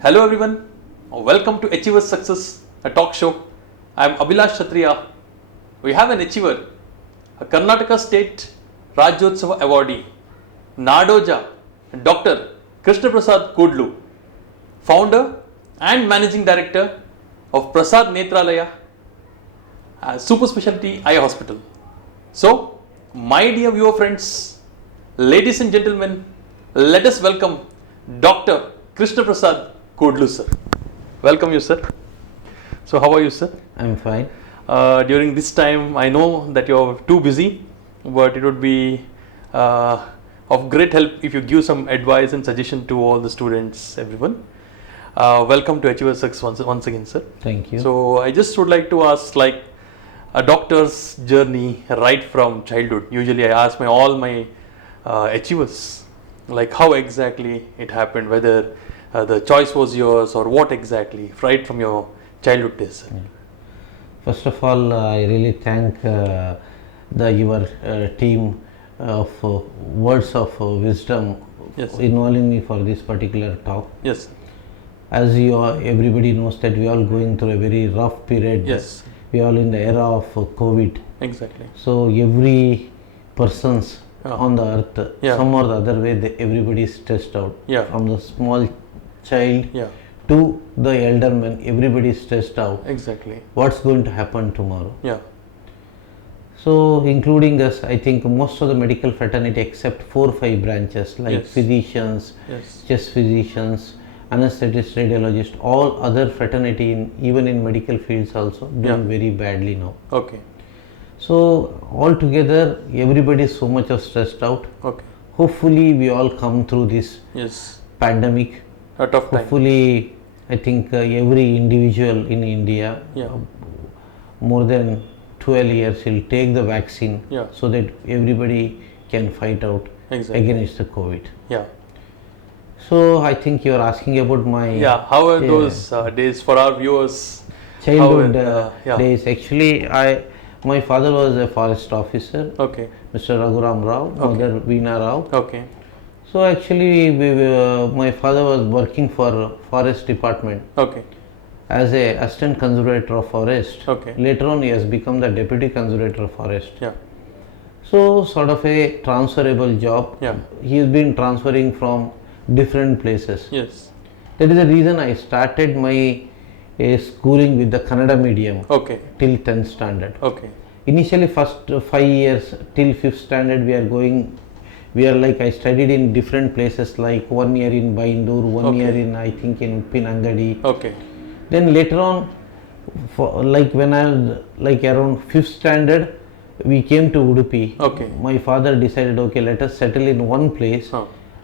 Hello everyone, welcome to Achievers Success, a talk show. I am Abhilash Kshatriya. We have an achiever, a Karnataka State Rajyotsava Awardee, Nadoja, Dr. Krishna Prasad Kudlu, founder and managing director of Prasad Netralaya, a super specialty eye hospital. So, my dear viewer friends, ladies and gentlemen, let us welcome Dr. Krishna Prasad Kudlu, sir. Welcome you, sir. So, how are you, sir? I'm fine. During this time, I know that you're too busy, but it would be of great help if you give some advice and suggestion to all the students, everyone. Welcome to Achievers Success once again, sir. Thank you. So, I just would like to ask, like, a doctor's journey right from childhood. Usually, I ask all my achievers, like, how exactly it happened, whether the choice was yours or what exactly, right from your childhood days. Sir. Yeah. First of all, I really thank your team of words of wisdom involving me for this particular talk. Yes. As everybody knows that we are all going through a very rough period. Yes. We are all in the era of COVID. Exactly. So every person's on the earth, some or the other way, everybody is stressed out. From the small child to the elder man, everybody is stressed out. Exactly. What's going to happen tomorrow? So, including us, I think most of the medical fraternity, except 4 or 5 branches like physicians, chest physicians, anesthetists, radiologists, all other fraternity, even in medical fields, also doing very badly now. Okay. So, altogether, everybody is so much of stressed out. Okay. Hopefully, we all come through this pandemic. A tough time. Hopefully, I think every individual in India, more than 12 years, will take the vaccine so that everybody can fight out against the COVID. So, I think you are asking about my... how are those days for our viewers? Childhood days. Actually, my father was a forest officer, Mr. Raghuram Rao, mother Veena Rao. So actually, my father was working for forest department as a assistant conservator of forest. Later on, he has become the deputy conservator of forest. So sort of a transferable job. He has been transferring from different places. That is the reason I started my schooling with the Kannada medium till 10th standard. Initially, first 5 years till 5th standard, I studied in different places, like 1 year in Baindur, 1 year in, I think, in Pinangadi. Then later on, when I was around 5th standard, we came to Udupi. My father decided, let us settle in one place.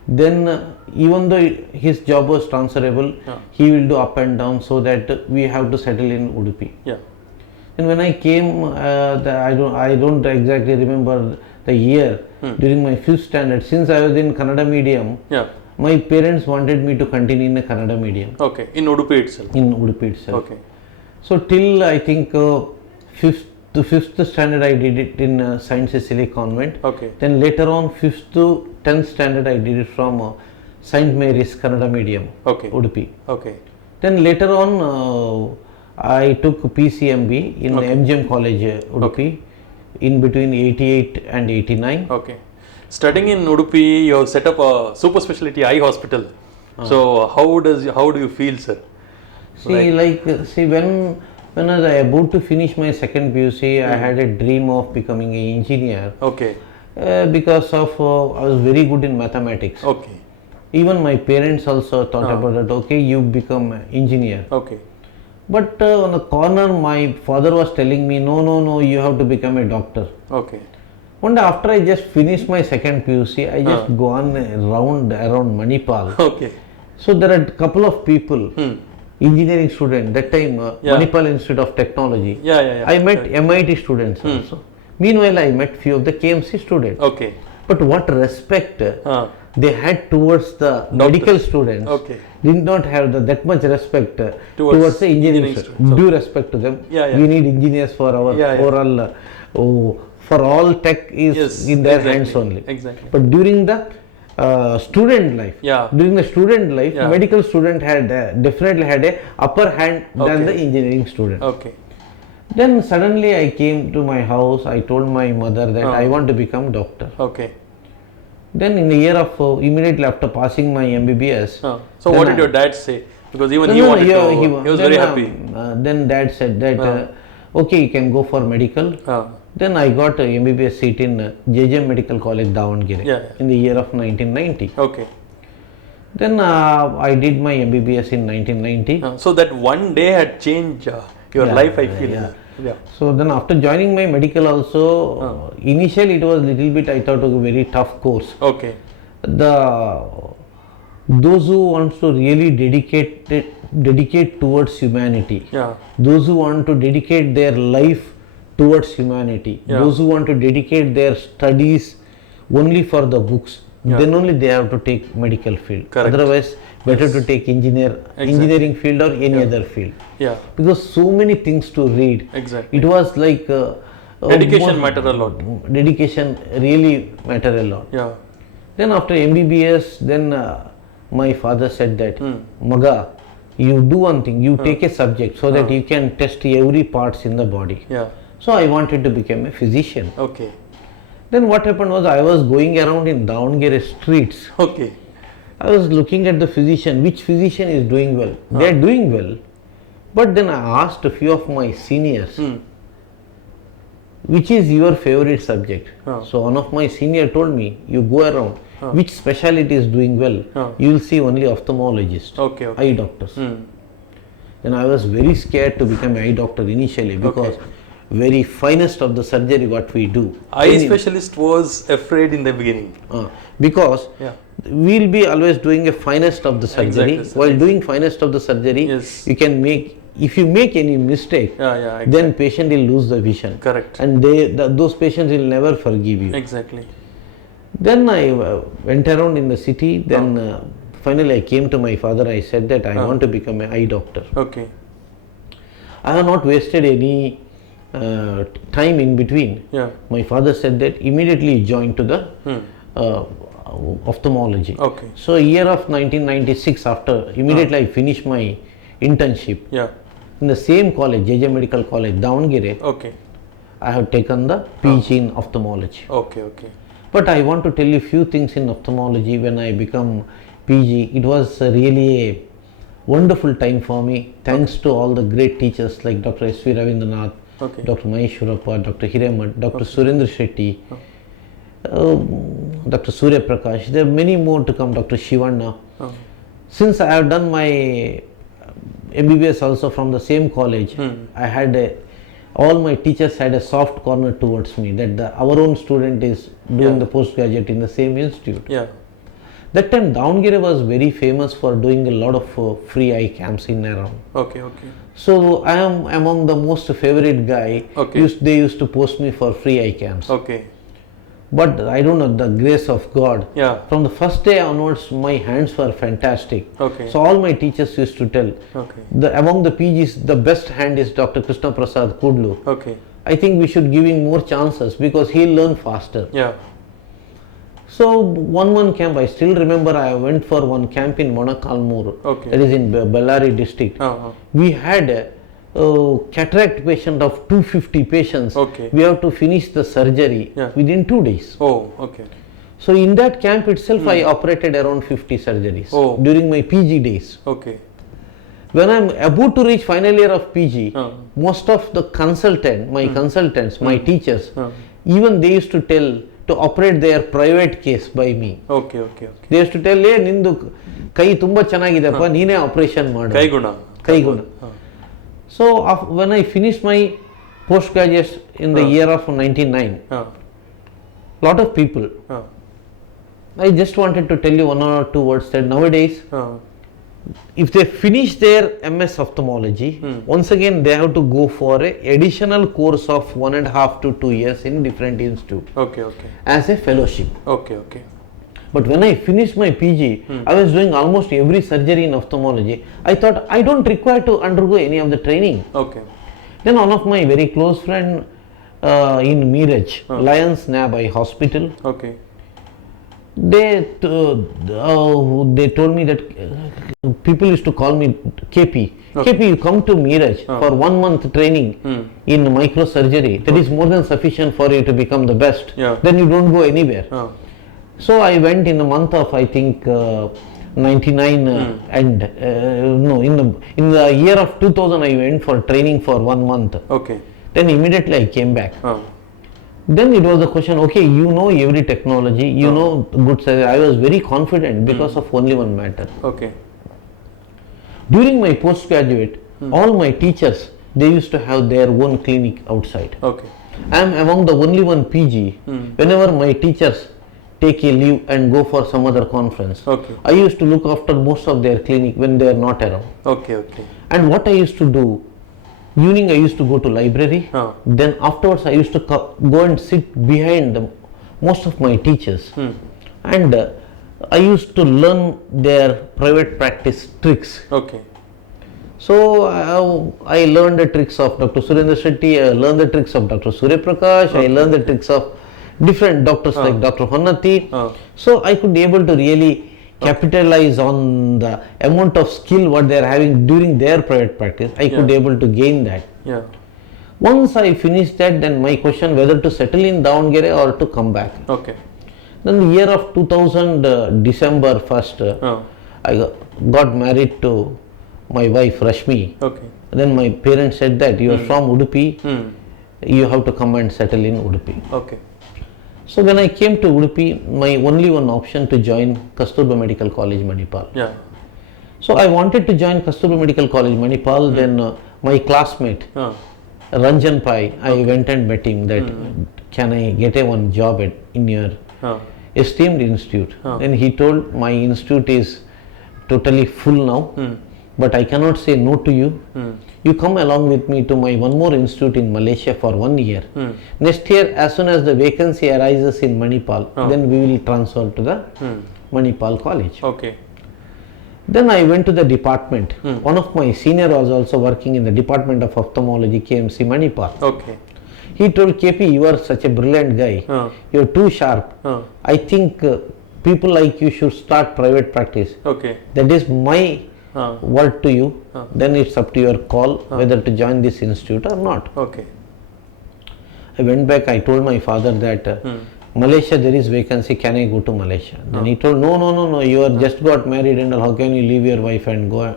Then even though his job was transferable, he will do up and down, so that we have to settle in Udupi. And when I came, I don't exactly remember the year, during my 5th standard, since I was in Kannada medium, my parents wanted me to continue in a Kannada medium. In Udupi itself? In Udupi itself. So till I think 5th standard I did it in Saint Cecilia Convent. Then later on 5th to 10th standard I did it from Saint Mary's Kannada medium, Udupi. Then later on I took PCMB in MGM College, Udupi. In between 88 and 89. Studying in Udupi, you have set up a super specialty eye hospital. So how do you feel, sir? When I was about to finish my second PUC, I had a dream of becoming an engineer. Because of I was very good in mathematics. Even my parents also thought about it. You become an engineer. But on the corner, my father was telling me, no, you have to become a doctor. One day after I just finished my second PUC, I just gone around Manipal. So there are a couple of people, engineering students, that time Manipal Institute of Technology. I met MIT students also. Meanwhile, I met few of the KMC students. But what respect they had towards the medical students, did not have that much respect towards the engineering students. Due respect to them. We need engineers for our overall, for all tech is in their hands only. But during the student life. Yeah. During the student life, medical student had definitely had a upper hand than the engineering student. Okay. Then suddenly I came to my house. I told my mother that I want to become doctor. Okay. Then in the year of immediately after passing my MBBS. So what did your dad say? Because even he wanted to. He was very happy. Then dad said that okay, you can go for medical. Then I got a MBBS seat in JJ Medical College, Davangere, in the year of 1990. Okay. Then I did my MBBS in 1990. So that one day had changed your life, I feel. Yeah. So then after joining my medical also, initially it was little bit, I thought, a very tough course. Okay. Those who want to really dedicate towards humanity, those who want to dedicate their life towards humanity, those who want to dedicate their studies only for the books, then only they have to take medical field. Correct. Otherwise, better to take engineering field or any other field. Yeah. Because so many things to read. Exactly. It was like dedication matter a lot. Dedication really matter a lot. Yeah. Then after MBBS, then my father said that, Maga, you do one thing, you take a subject so that you can test every parts in the body. Yeah. So I wanted to become a physician. Okay. Then what happened was I was going around in Davangere streets. Okay. I was looking at the physician, which physician is doing well. They are doing well. But then I asked a few of my seniors, which is your favorite subject? So one of my senior told me, you go around, which specialty is doing well? You will see only ophthalmologists, eye doctors. Then I was very scared to become an eye doctor initially because very finest of the surgery what we do. Eye specialist was afraid in the beginning. Because we'll be always doing a finest of the surgery. Exactly. While doing finest of the surgery, you can make, if you make any mistake, exactly. then patient will lose the vision. Correct. And those patients will never forgive you. Exactly. Then I went around in the city. Then finally I came to my father. I said that I want to become an eye doctor. Okay. I have not wasted any time in between. My father said that immediately join to the ophthalmology. Okay. So year of 1996, after immediately I finished my internship in the same college, JJ Medical College, Davangere. Okay. I have taken the PG in ophthalmology. Okay. Okay. But I want to tell you few things in ophthalmology. When I become PG, it was really a wonderful time for me. Thanks to all the great teachers like Dr. S.V. Ravindranath, Dr. Maheshwarappa, Dr. Hiremat, Dr. Surendra Shetty, Dr. Surya Prakash. There are many more to come, Dr. Shivanna. Since I have done my MBBS also from the same college, I had all my teachers had a soft corner towards me, that our own student is doing the postgraduate in the same institute. That time Davangere was very famous for doing a lot of free eye camps in and around. Okay, okay. So I am among the most favorite guy. Okay. They used to post me for free eye camps. Okay. But I don't know, the grace of God. Yeah. From the first day onwards, my hands were fantastic. Okay. So all my teachers used to tell. Okay. Among the PGs, the best hand is Dr. Krishna Prasad, Kudlu. Okay. I think we should give him more chances because he'll learn faster. Yeah. So one camp, I still remember I went for one camp in Monakalmur. Okay. That is in Bellary district. We had a cataract patient of 250 patients. Okay. We have to finish the surgery within 2 days. Oh, okay. So in that camp itself, I operated around 50 surgeries during my PG days. Okay. When I'm about to reach final year of PG, most of the consultants, my teachers, even they used to tell to operate their private case by me. Okay, okay, okay. They used to tell, hey, nindu kai tumba chanagidepa, neene operation maadu. Kaiguna. So when I finished my postgraduate in the year of 99, lot of people, I just wanted to tell you one or two words that nowadays, if they finish their MS ophthalmology, once again they have to go for a additional course of 1.5 to 2 years in different institute. Okay, okay. As a fellowship. Okay, okay. But when I finished my PG, I was doing almost every surgery in ophthalmology. I thought I don't require to undergo any of the training. Okay. Then one of my very close friend in Miraj, Lions Nab Eye Hospital. Okay. They told me that people used to call me KP. Okay. KP, you come to Miraj for 1 month training in microsurgery. That is more than sufficient for you to become the best. Yeah. Then you don't go anywhere. So I went in the month of, I think, 99 and in the year of 2000 I went for training for 1 month. Okay. Then immediately I came back. Then it was a question, okay, you know every technology, you know good surgery. I was very confident because of only one matter. Okay. During my postgraduate, all my teachers, they used to have their own clinic outside. Okay. I am among the only one PG. Whenever my teachers take a leave and go for some other conference, okay, I used to look after most of their clinic when they are not around. Okay, okay. And what I used to do, evening I used to go to library, then afterwards I used to go and sit behind most of my teachers, and I used to learn their private practice tricks. Okay. So I learned the tricks of Dr. Surendra Shetty, I learned the tricks of Dr. Surya Prakash, okay, I learned the tricks of different doctors like Dr. Honnati. So I could be able to really capitalize on the amount of skill what they are having during their private practice. I could be able to gain that. Yeah. Once I finished that, then my question whether to settle in Davangere or to come back. Okay. Then the year of 2000, December 1st, I got married to my wife Rashmi. Okay. Then my parents said that you are from Udupi, you have to come and settle in Udupi. Okay. So when I came to Udupi, my only one option to join Kasturba Medical College, Manipal. Yeah. So I wanted to join Kasturba Medical College, Manipal. Then my classmate, Ranjan Pai, I went and met him that can I get one job in your esteemed institute. Then he told my institute is totally full now, but I cannot say no to you. You come along with me to my one more institute in Malaysia for 1 year. Next year, as soon as the vacancy arises in Manipal, then we will transfer to the Manipal College. Okay. Then I went to the department. One of my senior was also working in the Department of Ophthalmology, KMC Manipal. Okay. He told KP, you are such a brilliant guy. You are too sharp. I think people like you should start private practice. Okay. That is my word to you. Then it's up to your call whether to join this institute or not. Okay. I went back. I told my father that Malaysia there is vacancy. Can I go to Malaysia? Then he told no. You are just got married and how can you leave your wife and go?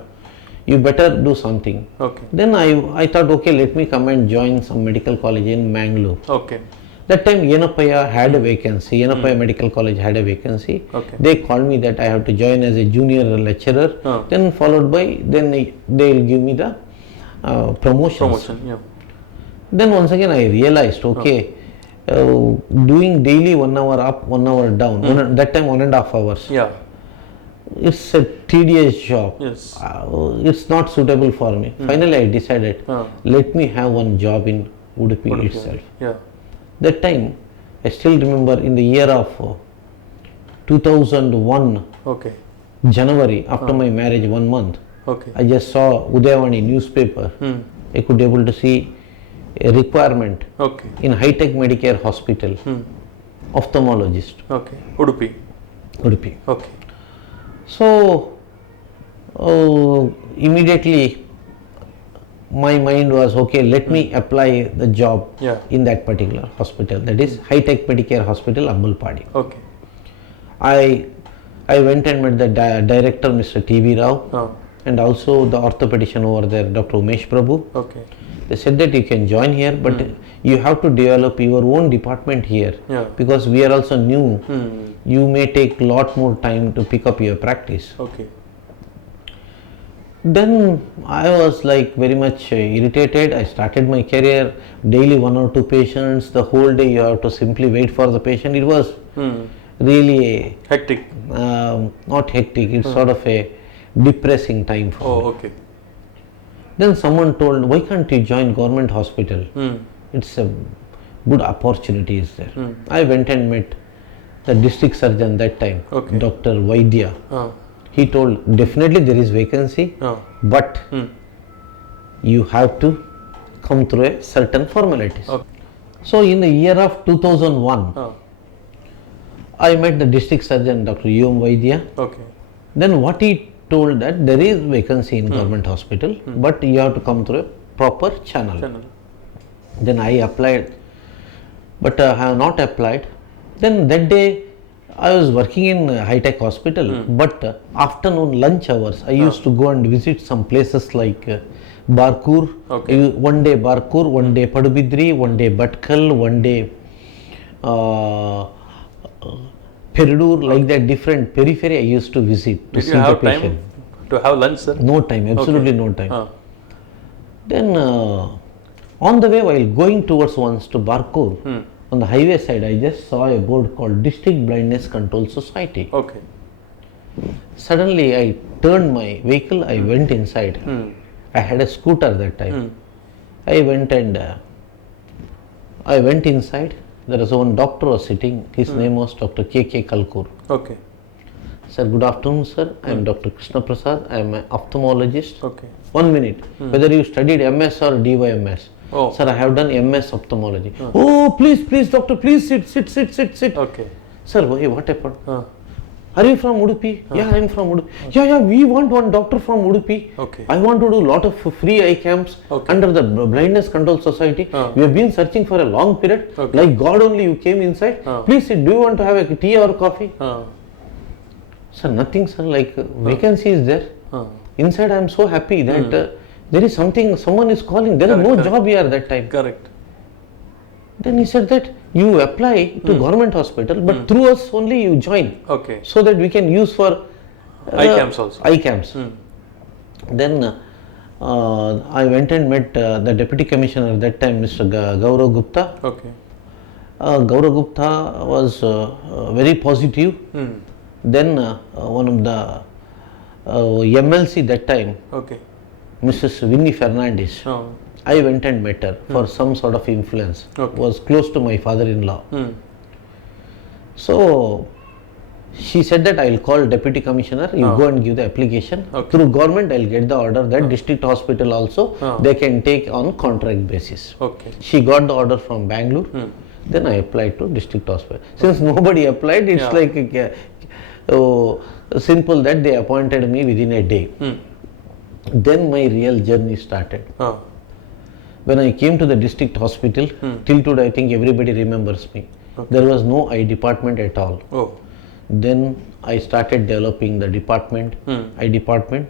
You better do something. Okay. Then I thought, okay, let me come and join some medical college in Mangalore. Okay. That time Yenapaya had a vacancy. Yenapaya Medical College had a vacancy. Okay. They called me that I have to join as a junior lecturer. Then followed by they will give me the promotion. Yeah. Then once again I realized, okay, doing daily 1 hour up, 1 hour down. That time 1.5 hours. Yeah. It's a tedious job. Yes. It's not suitable for me. Finally, I decided, let me have one job in Udupi itself. Yeah. That time, I still remember in the year of 2001, okay, January, after my marriage 1 month, okay, I just saw Udayavani newspaper. I could be able to see a requirement, okay, in high-tech Medicare hospital, ophthalmologist. Okay. Udupi. Okay. So, immediately my mind was, okay, let me apply the job in that particular hospital, that is high-tech Medicare hospital, Ambulpadi. Okay. I went and met the director, Mr. T.V. Rao, and also the orthopedician over there, Dr. Umesh Prabhu. Okay. They said that you can join here, but you have to develop your own department here, because we are also new. You may take lot more time to pick up your practice. Okay. Then I was like very much irritated. I started my career, daily 1 or 2 patients, the whole day you have to simply wait for the patient. It was really hectic. Not hectic, it's sort of a depressing time for me. Okay. Then someone told, why can't you join government hospital? It's a good opportunity is there. I went and met the district surgeon that time, okay, Dr. Vaidya. He told, definitely there is vacancy, but you have to come through a certain formalities. Okay. So in the year of 2001, I met the district surgeon, Dr. U.M. Vaidya. Okay. Then what he told that there is vacancy in government hospital, but you have to come through a proper channel. Then I applied, but I have not applied. Then that day I was working in high-tech hospital, but afternoon lunch hours I used to go and visit some places like Barkur, one day Barkur, one day Padubidri, one day Batkal, one day Perudur, like that different periphery I used to visit to see the patient. Did you have time to have lunch, sir? No time, absolutely no time. Then on the way while going towards once to Barkur, on the highway side I just saw a board called District Blindness Control Society. Okay. Suddenly I turned my vehicle, I went inside. I had a scooter that time. I went inside. There was one doctor was sitting. His name was Dr. K.K. Kalkur. Okay. Sir, good afternoon, sir. I am Dr. Krishna Prasad. I am an ophthalmologist. Okay. 1 minute. Whether you studied MS or DYMS. Oh. Sir, I have done MS ophthalmology. Oh, please, doctor, please sit. Okay. Sir, what happened? Are you from Udupi? Yeah, I am from Udupi. Yeah, we want one doctor from Udupi. Okay. I want to do lot of free eye camps under the Blindness Control Society. We have been searching for a long period. Like God only you came inside. Please sit. Do you want to have a tea or coffee? Sir, nothing, sir. Like vacancy is there. Inside I am so happy that there is something, someone is calling. There is no job here that time. Correct. Then he said that you apply to government hospital, but through us only you join. Okay. So that we can use for eye camps also. Eye camps. Then I went and met the deputy commissioner at that time, Mr. Gaurav Gupta. Okay. Gaurav Gupta was very positive. Then one of the MLC that time, Mrs. Winnie Fernandez. I went and met her for some sort of influence. Was close to my father-in-law. So she said that I will call deputy commissioner. You go and give the application. Through government, I will get the order that district hospital also they can take on contract basis. She got the order from Bangalore. Then I applied to district hospital. Since nobody applied, it's like simple that they appointed me within a day. Then my real journey started. When I came to the district hospital, till today I think everybody remembers me. There was no eye department at all. Then I started developing the department, eye department.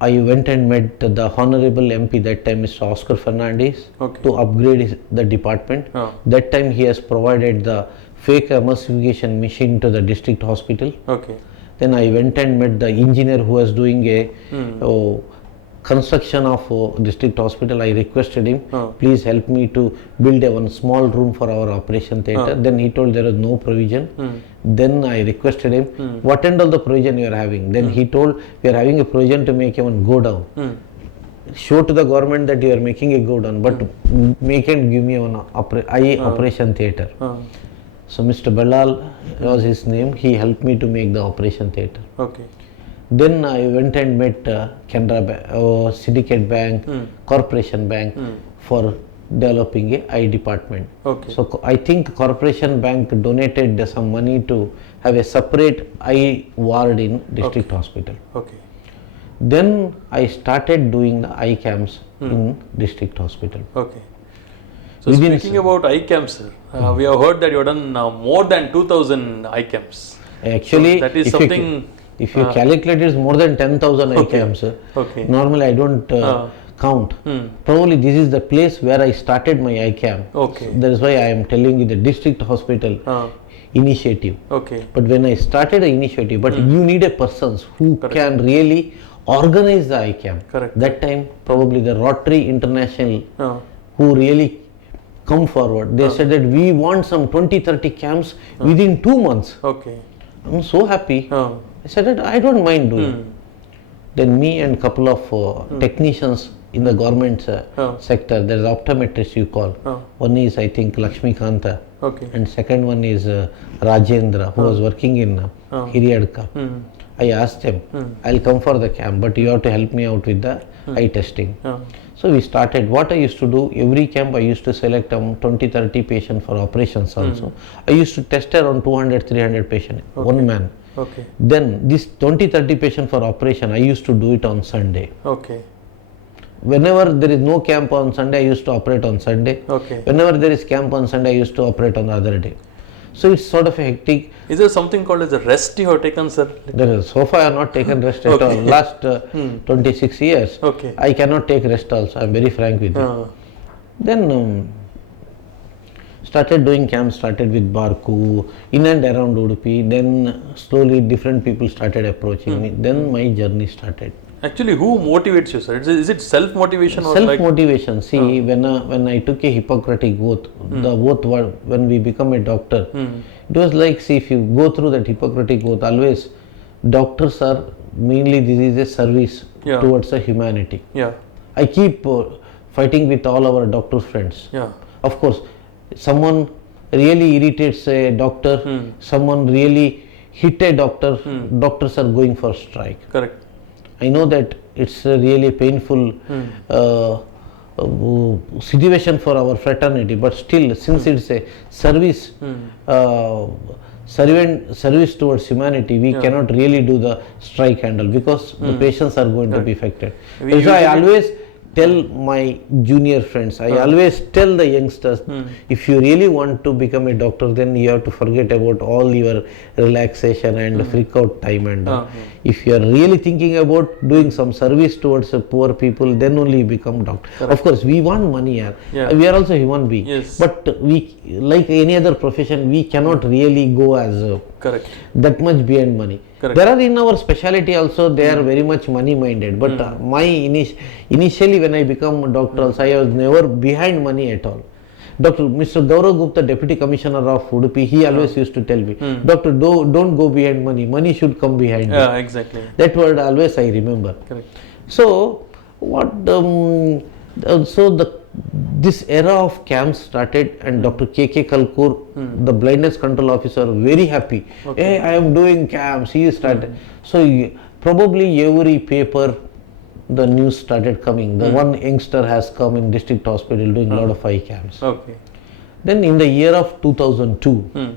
I went and met the Honorable MP that time, Mr. Oscar Fernandez, to upgrade the department. That time he has provided the fake emulsification machine to the district hospital. Then I went and met the engineer who was doing a construction of district hospital. I requested him, please help me to build one small room for our operation theatre. Then he told there was no provision. Then I requested him, what end of the provision you are having? Then he told, we are having a provision to make one go down. Show to the government that you are making a go down, but make and give me one eye operation theatre. So Mr. Bellal was his name. He helped me to make the operation theatre. Then I went and met Canara Syndicate Bank, Corporation Bank for developing a eye department. So I think Corporation Bank donated some money to have a separate eye ward in district hospital. Then I started doing the eye camps in district hospital. So speaking about eye camps, we have heard that you have done more than 2000 eye camps. Actually, so that is something. If you calculate, it's more than 10,000 eye camps. Normally I don't count. Probably this is the place where I started my eye camp. That is why I am telling you the district hospital initiative. But when I started the initiative, but you need a person who can really organize the eye camp. That time probably the Rotary International who really come forward. They said that we want some 20-30 camps within 2 months. I'm so happy. I said that I don't mind doing. Then me and couple of technicians in the government sector, there is optometrist you call. One is I think Lakshmi Kanta and second one is Rajendra who was working in Hiriadka. I asked them, I'll come for the camp, but you have to help me out with the eye testing. So we started. What I used to do, every camp I used to select 20-30 patients for operations also. I used to test around 200-300 patients, one man. Then this 20-30 patients for operation, I used to do it on Sunday. Whenever there is no camp on Sunday, I used to operate on Sunday. Whenever there is camp on Sunday, I used to operate on the other day. So it's sort of a hectic. Is there something called as a rest you have taken, sir? So far I have not taken rest at all. Last 26 years, I cannot take rest also. I am very frank with you. Then started doing camps, started with Barku, in and around Udupi. Then slowly different people started approaching me. Then my journey started. Actually, who motivates you, sir? Is it self-motivation or self-motivation? See, when I took a Hippocratic oath, the oath when we become a doctor, it was like, see, if you go through that Hippocratic oath, always doctors are mainly, this is a service towards the humanity. I keep fighting with all our doctor friends. Of course, someone really irritates a doctor, someone really hit a doctor, doctors are going for strike. Correct. I know that it's a really painful situation for our fraternity, but still, since it's a service, service towards humanity, we cannot really do the strike handle because the patients are going to be affected. So I always tell my junior friends, I always tell the youngsters, if you really want to become a doctor, then you have to forget about all your relaxation and freak out time and if you are really thinking about doing some service towards poor people, then only you become doctor. Of course, we want money, we are also human beings, but we, like any other profession, we cannot really go as that much behind money. There are in our specialty also, they are very much money minded, but my initially when I become a doctor also, I was never behind money at all. Mr. Gaurav Gupta, Deputy Commissioner of Udupi, he always used to tell me, Doctor, don't go behind money, money should come behind you. Exactly. That word always I remember. So, this era of camps started and Dr. K.K. Kalkur, the blindness control officer, very happy. Hey, I am doing camps, he started. So, probably every paper, the news started coming. The one youngster has come in district hospital doing a lot of eye camps. Then in the year of 2002,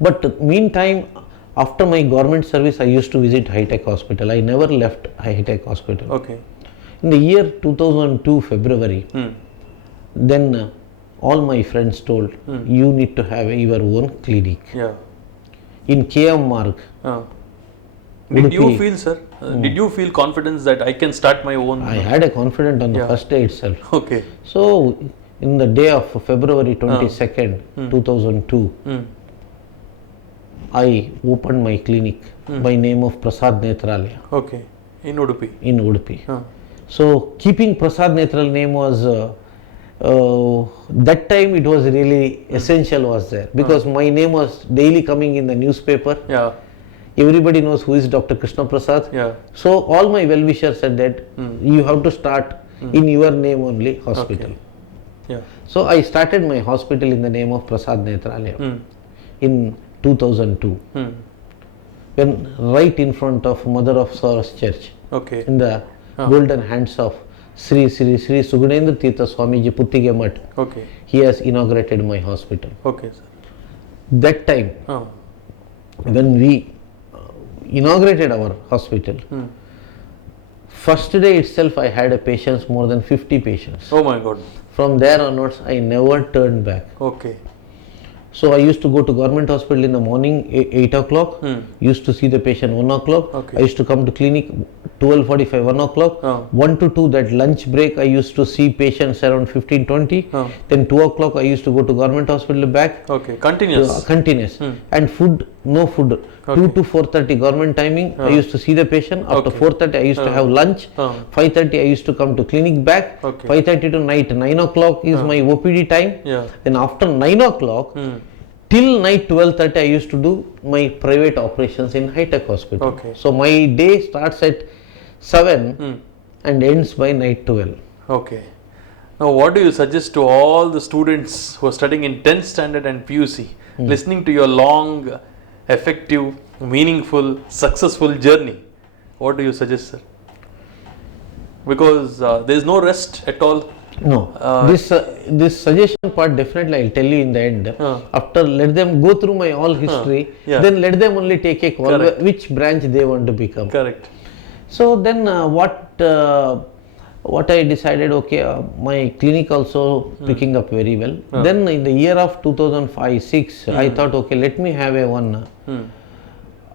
but meantime, after my government service, I used to visit high-tech hospital. I never left high-tech hospital. In the year 2002 February, then all my friends told, you need to have your own clinic. In KM Marg. Did you feel, sir, did you feel confidence that I can start my own? I had a confidence on the first day itself. So, in the day of February 22nd, 2002, I opened my clinic by name of Prasad Netralaya. In Udupi. In Udupi. So, keeping Prasad Netral name was, that time it was really essential was there because my name was daily coming in the newspaper. Everybody knows who is Dr. Krishna Prasad. So, all my well-wishers said that you have to start in your name only hospital. So, I started my hospital in the name of Prasad Netralaya in 2002. When right in front of Mother of Sorrows Church, in the golden hands of Sri Sugunendra Tirtha Swamiji Puttige Mat, he has inaugurated my hospital. That time, when we inaugurated our hospital, first day itself I had a patients, more than 50 patients. Oh my God. From there onwards, I never turned back. So, I used to go to government hospital in the morning 8 o'clock, used to see the patient 1 o'clock, I used to come to clinic 12:45, 1 o'clock, 1 to 2 that lunch break I used to see patients around 15-20, then 2 o'clock I used to go to government hospital back. Continuous. Continuous. And food, no food, 2 to 4:30 government timing, I used to see the patient, after 4:30 I used to have lunch, 5:30 I used to come to clinic back, 5:30 to night, 9 o'clock is my OPD time, then after 9 o'clock, till night 12:30 I used to do my private operations in high-tech hospital. So, my day starts at 7 and ends by night 12. Now, what do you suggest to all the students who are studying in 10th standard and PUC, listening to your long, effective meaningful, successful journey, what do you suggest, sir? Because there is no rest at all. No, this suggestion part definitely I'll tell you in the end. After let them go through my all history, then let them only take a call which branch they want to become. Correct. So then what I decided, okay, my clinic also picking up very well. Then in the year of 2005-06, I thought, okay, let me have a one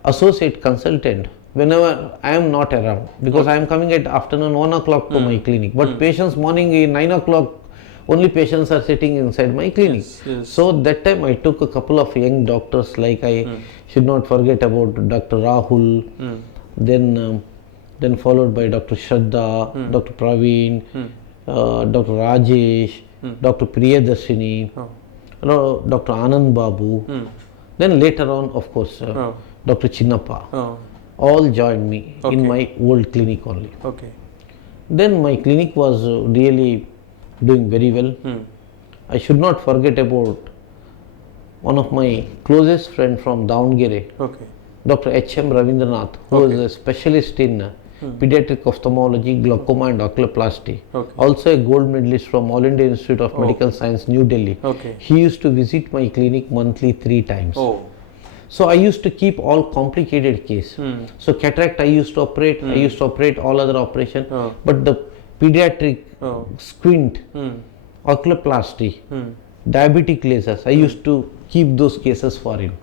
associate consultant whenever I am not around, because I am coming at afternoon 1 o'clock to my clinic, but patients morning 9 o'clock only patients are sitting inside my clinic. So that time I took a couple of young doctors, like I should not forget about Dr. Rahul, then followed by Dr. Shraddha, Dr. Praveen, Dr. Rajesh, Dr. Priyadarshini, Dr. Anand Babu, then later on of course Dr. Chinnappa. All joined me in my old clinic only. Then my clinic was really doing very well. I should not forget about one of my closest friend from Davangere, Dr. H.M. Ravindranath, who is a specialist in pediatric ophthalmology, glaucoma and oculoplasty. Also a gold medalist from All India Institute of Medical Science, New Delhi. He used to visit my clinic monthly 3 times. So I used to keep all complicated case. So cataract I used to operate, I used to operate all other operation, but the pediatric squint, oculoplasty, diabetic lasers, I used to keep those cases for him.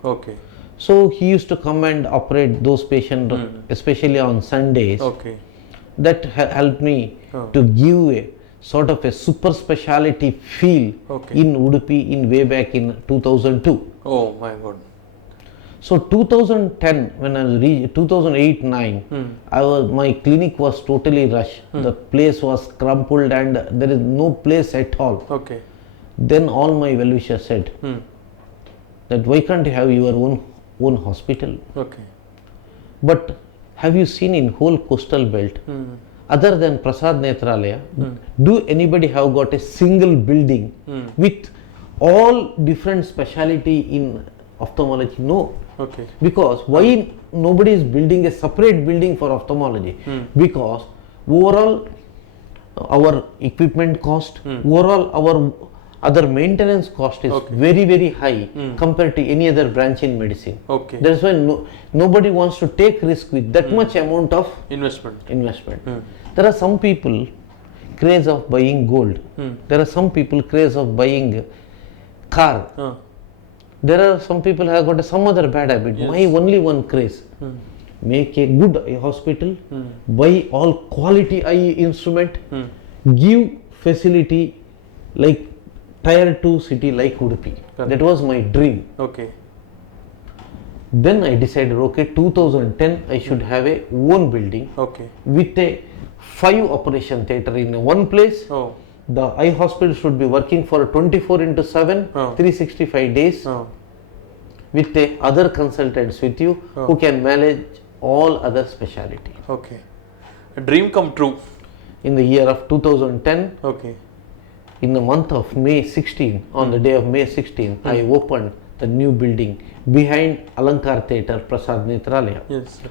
So he used to come and operate those patients, especially on Sundays. That helped me to give a sort of a super speciality feel in Udupi in way back in 2002. Oh my God. So 2010, when I was 2008-09, my clinic was totally rushed. The place was crumpled and there is no place at all. Then all my well-wishers said that why can't you have your own hospital? But have you seen in whole coastal belt, other than Prasad Netralaya, do anybody have got a single building with all different speciality in ophthalmology? No. Because why nobody is building a separate building for ophthalmology? Because overall our equipment cost, overall our other maintenance cost is very, very high compared to any other branch in medicine. That's why nobody wants to take risk with that much amount of investment. There are some people craze of buying gold. There are some people craze of buying car. There are some people who have got some other bad habit. My only one craze, make a good eye hospital, buy all quality eye instrument, give facility like tier 2 city like Udupi. That was my dream. Then I decided, okay, 2010 I should have a own building with a 5 operation theatre in one place. The eye hospital should be working for 24/7, 365 days with other consultants with you who can manage all other speciality. A dream come true. In the year of 2010, in the month of May 16, on the day of May 16, I opened the new building behind Alankar Theatre, Prasad Netralaya.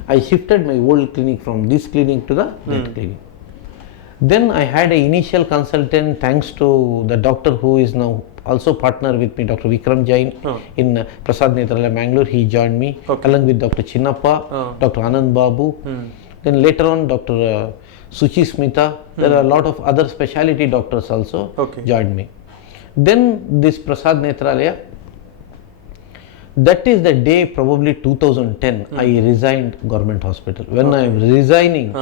I shifted my old clinic from this clinic to that clinic. Then I had an initial consultant, thanks to the doctor who is now also partner with me, Dr. Vikram Jain in Prasad Netralaya, Mangalore. He joined me along with Dr. Chinnappa, Dr. Anand Babu. Then later on Dr. Suchi Smita. There are a lot of other specialty doctors also joined me. Then this Prasad Netralaya, that is the day probably 2010 I resigned government hospital. When I am resigning,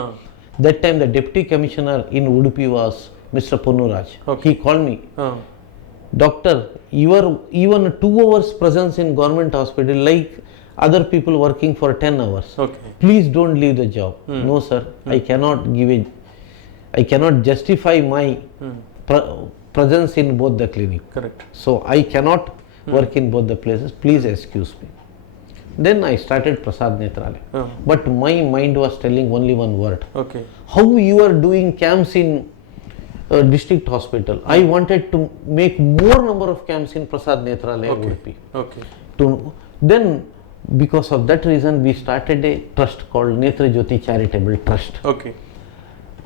that time the deputy commissioner in Udupi was Mr. Ponnuraj. He called me, doctor, your even 2 hours presence in government hospital like other people working for 10 hours. Please don't leave the job. No sir, I cannot justify my presence in both the clinic. So I cannot work in both the places. Please excuse me. Then I started Prasad Netralaya. But my mind was telling only one word. How you are doing camps in district hospital? I wanted to make more number of camps in Prasad Netralaya Udupi. Then because of that reason, we started a trust called Netra Jyoti Charitable Trust. Okay.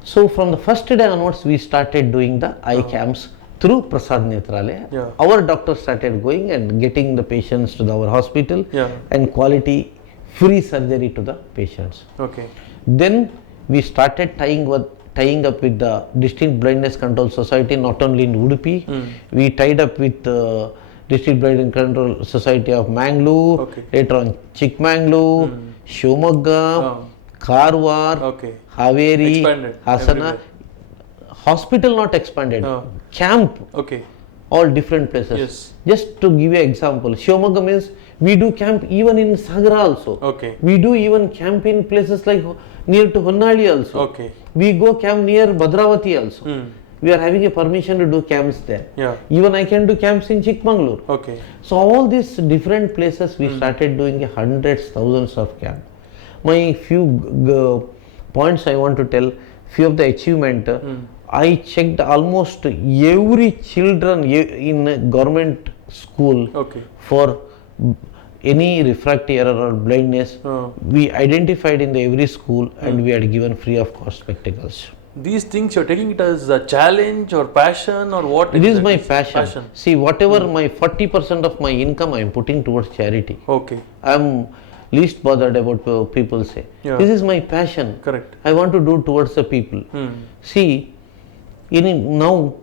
So from the first day onwards, we started doing the eye camps through Prasad Netralaya. Yeah. Our doctors started going and getting the patients to our hospital, yeah, and quality free surgery to the patients. Okay. Then we started tying up with the District Blindness Control Society, not only in Udupi. We tied up with the District Blindness Control Society of Mangalore, Okay. later on Chikmagalur, Shivamogga, Karwar, Okay. Haveri, Expanded Hasana. everywhere. Hospital not expanded, camp, Okay. all different places. Yes. Just to give you an example, Shivamogga means we do camp even in Sagara also. Okay. We do even camp in places like near to Honnali also. Okay. We go camp near Bhadravati also. We are having a permission to do camps there. Yeah. Even I can do camps in Chikmagalur. Okay. So all these different places we started doing hundreds, thousands of camp. My few points I want to tell, few of the achievement. I checked almost every children in a government school for any refractive error or blindness. We identified in the every school and we had given free of cost spectacles. These things you're taking it as a challenge or passion or what? It is my passion. See, whatever my 40% of my income I am putting towards charity. Okay. I am least bothered about people say. Yeah. This is my passion. Correct. I want to do towards the people. See, now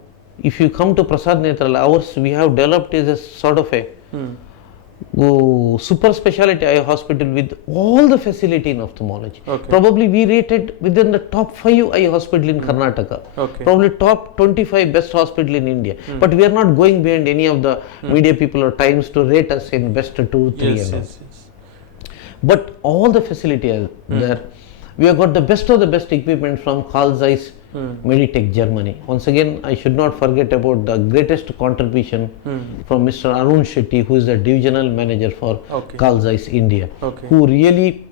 if you come to Prasad Netral, ours we have developed is a sort of a super specialty eye hospital with all the facility in ophthalmology. Okay. Probably we rated within the top 5 eye hospital in Karnataka. Okay. Probably top 25 best hospital in India. But we are not going behind any of the media people or times to rate us in best 2, 3 Yes, and all. yes, yes. But all the facility are there. We have got the best of the best equipment from Carl Zeiss Meditech Germany. Once again, I should not forget about the greatest contribution from Mr. Arun Shetty, who is the divisional manager for Carl Zeiss India, who really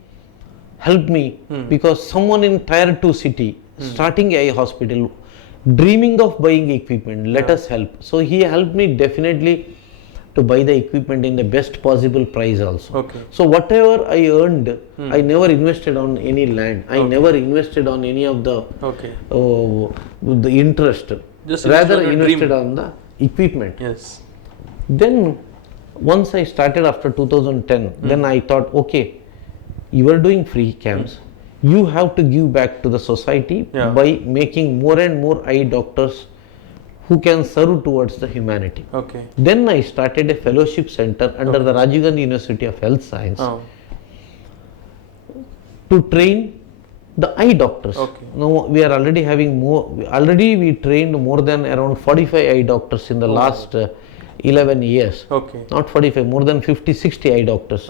helped me because someone in tier 2 city starting a hospital, dreaming of buying equipment, let us help. So he helped me definitely to buy the equipment in the best possible price also. So whatever I earned, I never invested on any land. I never invested on any of the the interest. Just rather invested on the equipment. Yes. Then once I started after 2010, then I thought, okay, you are doing free camps. You have to give back to the society by making more and more eye doctors who can serve towards the humanity. Then I started a fellowship center under the Rajiv Gandhi University of Health Science to train the eye doctors. Now we are already having already we trained more than around 45 eye doctors in the last 11 years. Not 45, more than 50, 60 eye doctors.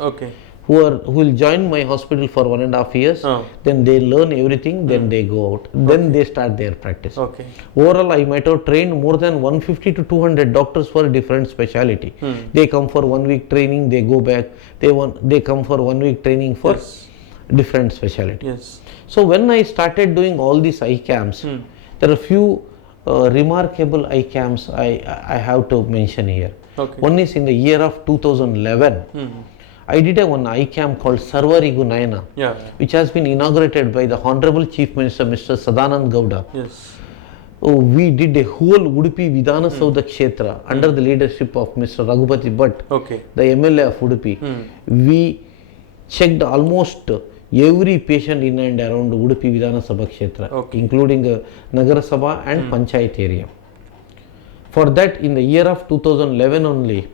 Who will join my hospital for 1.5 years, then they learn everything, then they go out, then they start their practice. Overall, I might have trained more than 150 to 200 doctors for a different specialty. They come for 1 week training, they go back, they come for 1 week training for different specialty. So when I started doing all these eye camps, there are a few remarkable eye camps I have to mention here. One is in the year of 2011. I did one eye camp called Sarvarigu Nayana, which has been inaugurated by the Honorable Chief Minister Mr. Sadanand Gowda. We did a whole Udupi Vidhana Saudha Kshetra under the leadership of Mr. Raghupati Bhatt, the MLA of Udupi. We checked almost every patient in and around Udupi Vidhana Sabha Kshetra, including Nagara Sabha and Panchayat area. For that, in the year of 2011 only,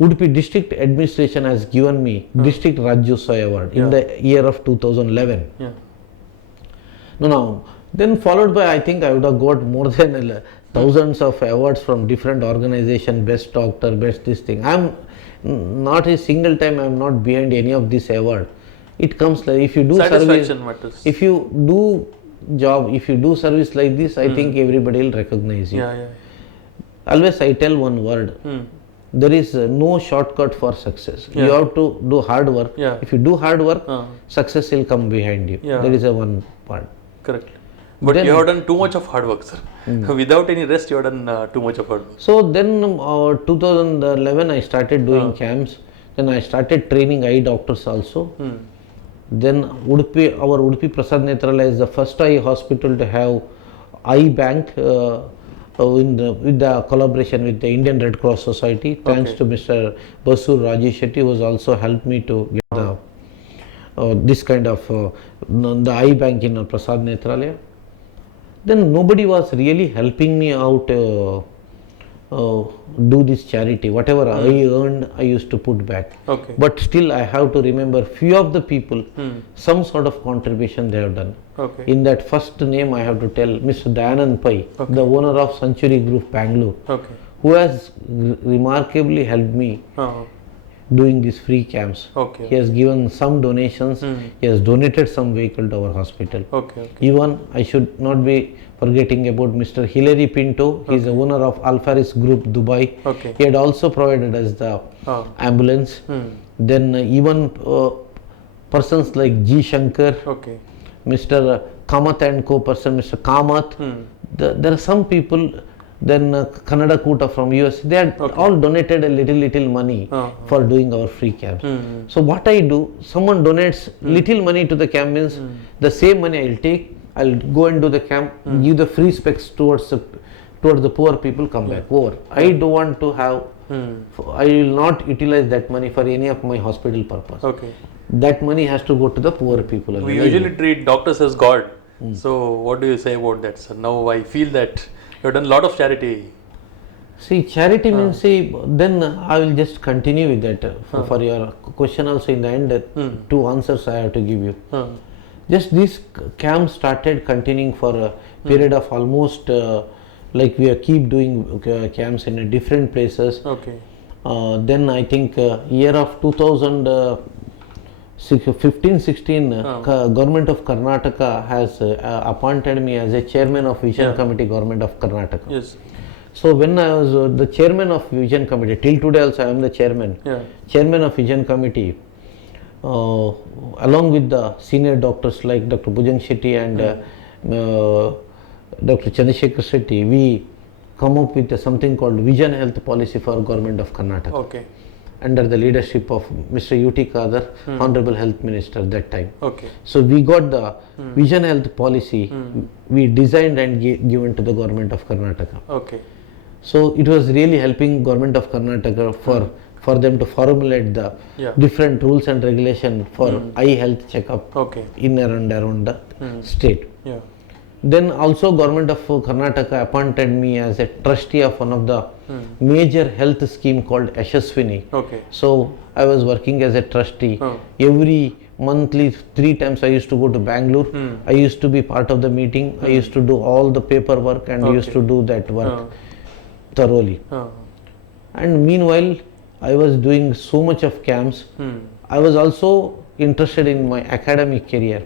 Udupi district administration has given me district Rajyotsava award in the year of 2011. Now, then followed by, I think I would have got more than thousands of awards from different organizations, best doctor, best this thing. I am not a single time I am not behind any of this award. It comes like if you do service, matters. If you do job, if you do service like this, I think everybody will recognize you. Always I tell one word. There is no shortcut for success. You have to do hard work. If you do hard work, success will come behind you. There is a one part. Correct. But then, you have done too much of hard work, sir. Without any rest, you have done too much of hard work. So then 2011 I started doing camps. Then I started training eye doctors also. Then our Udupi Prasad Netralaya is the first eye hospital to have eye bank with the collaboration with the Indian Red Cross Society. Thanks to Mr. Basur Rajesh Shetty, who has also helped me to get the this kind of the eye bank in Prasad Netralaya. Then nobody was really helping me out do this charity. Whatever I earned, I used to put back. But still I have to remember few of the people, some sort of contribution they have done. In that first name I have to tell Mr. Dayanand Pai, the owner of Century Group Bangalore, who has remarkably helped me doing these free camps. He has given some donations. He has donated some vehicle to our hospital. Even I should not be forgetting about Mr. Hilary Pinto. He is the owner of Alfaris Group Dubai. He had also provided us the ambulance. Then even persons like G. Shankar, Mr. Kamath and co person, Mr. Kamath. There are some people. Then Kannada Kuta from US, they had all donated a little money for doing our free camps. So what I do, someone donates little money to the camp, means the same money I'll take, I'll go and do the camp, give the free specs towards the poor people, come back over. I don't want to have, I will not utilize that money for any of my hospital purpose. That money has to go to the poor people. We usually treat doctors as God. So what do you say about that, sir? Now I feel that you have done a lot of charity. See, charity means, see, then I will just continue with that. For your question also in the end, two answers I have to give you. Just this camp started continuing for a period of almost, like we keep doing camps in different places. Then I think year of 2015-16, Government of Karnataka has appointed me as a chairman of Vision Committee, Government of Karnataka. So when I was the chairman of Vision Committee, till today also I am the chairman. Chairman of Vision Committee, along with the senior doctors like Dr. Bhujang Shetty and Dr. Chandrasekhar Shetty, we come up with something called Vision Health Policy for Government of Karnataka. Under the leadership of Mr. U.T. Kadar, Honorable Health Minister that time. So we got the Vision Health Policy, we designed and given to the Government of Karnataka. So it was really helping Government of Karnataka for them to formulate the different rules and regulation for eye health checkup in and around the state. Then also Government of Karnataka appointed me as a trustee of one of the major health scheme called Yashaswini. So I was working as a trustee. Every monthly 3 times I used to go to Bangalore. I used to be part of the meeting. I used to do all the paperwork and used to do that work thoroughly. And meanwhile I was doing so much of camps. I was also interested in my academic career.